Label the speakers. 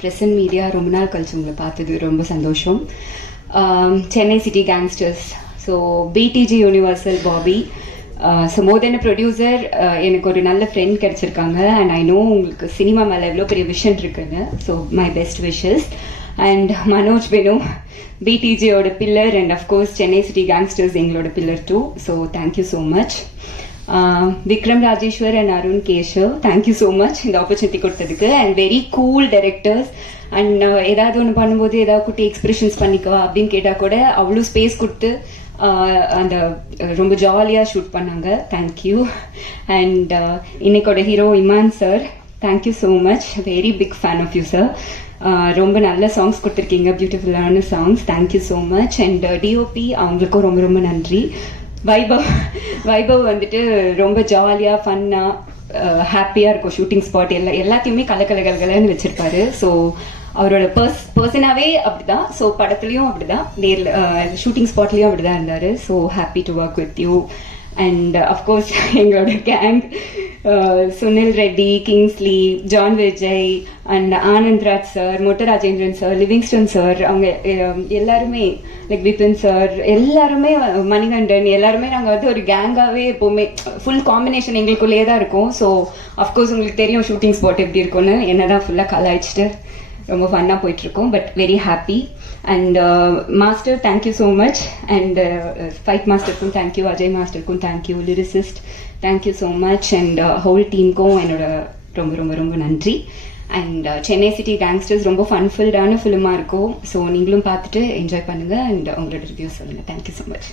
Speaker 1: Present media ரொம்ப நாள் கழிச்சு உங்களை பார்த்தது ரொம்ப சந்தோஷம். Chennai city gangsters so BTG universal Bobby so more then producer எனக்கு ஒரு நல்ல ஃப்ரெண்ட் கிடச்சிருக்காங்க. அண்ட் ஐ நோ உங்களுக்கு சினிமா மேலே எவ்வளோ பெரிய விஷன் இருக்குன்னு. So my best wishes and Manoj Benu பிடிஜியோட pillar and of course Chennai city gangsters எங்களோட pillar too so thank you so much Vikram Rajeshwar and Arun Keshav thank you so much இந்த opportunity கொடுத்ததுக்கு and very cool directors and ஏதாவது ஒன்று பண்ணும்போது ஏதாவது குட்டி expressions பண்ணிக்கவா அப்படின்னு கேட்டால் கூட அவ்வளோ ஸ்பேஸ் கொடுத்து அந்த ரொம்ப ஜாலியாக ஷூட் பண்ணாங்க. Thank you and இன்னைக்கோட hero Imman sir thank you so much very big fan of you sir ரொம்ப நல்ல சாங்ஸ் கொடுத்துருக்கீங்க. பியூட்டிஃபுல்லான songs thank you so much and DOP அவங்களுக்கும் ரொம்ப ரொம்ப நன்றி. வைபவ் வைபவ் வந்துட்டு ரொம்ப ஜாலியாக ஃபன்னாக ஹாப்பியாக இருக்கும். ஷூட்டிங் ஸ்பாட் எல்லா எல்லாத்தையுமே கலகலகலகலன்னு வச்சுருப்பாரு. வச்சிருப்பாரு ஸோ அவரோட பர்ஸ் பர்சனாவே அப்படிதான். ஸோ படத்துலையும் அப்படிதான். நேரில் ஷூட்டிங் ஸ்பாட்லேயும் அப்படிதான் இருந்தாரு. So happy to work with you and of course எங்களோட gang Sunil Reddy Kingsley John Vijay and Anandraj sir Motta Rajendran sir Livingston sir அவங்க um, எல்லாருமே லைக் விபின் சார் எல்லாருமே uh, மணிகண்டன் எல்லாருமே நாங்கள் வந்து ஒரு கேங்காகவே எப்போவுமே ஃபுல் காம்பினேஷன் எங்களுக்குள்ளேயே தான் இருக்கும் ஸோ அஃப்கோர்ஸ் உங்களுக்கு தெரியும் ஷூட்டிங் ஸ்பாட் எப்படி இருக்கும்னு. என்ன தான் ஃபுல்லாக கலாய்ச்சிட்டு ரொம்ப ஃபன்னாக போயிட்டுருக்கோம் but very happy and master thank you so much and fight மாஸ்டருக்கும் thank you Ajay மாஸ்டருக்கும் thank you lyricist thank you so much and whole டீமுக்கும் என்னோட ரொம்ப ரொம்ப ரொம்ப நன்றி. அண்ட் சென்னை சிட்டி கேங்ஸ்டர்ஸ் ரொம்ப ஃபன்ஃபில்டான ஃபிலிமாக இருக்கும். ஸோ நீங்களும் பார்த்துட்டு என்ஜாய் பண்ணுங்கள் அண்ட் உங்களோட ரிவ்யூ சொல்லுங்கள் தேங்க்யூ ஸோ மச்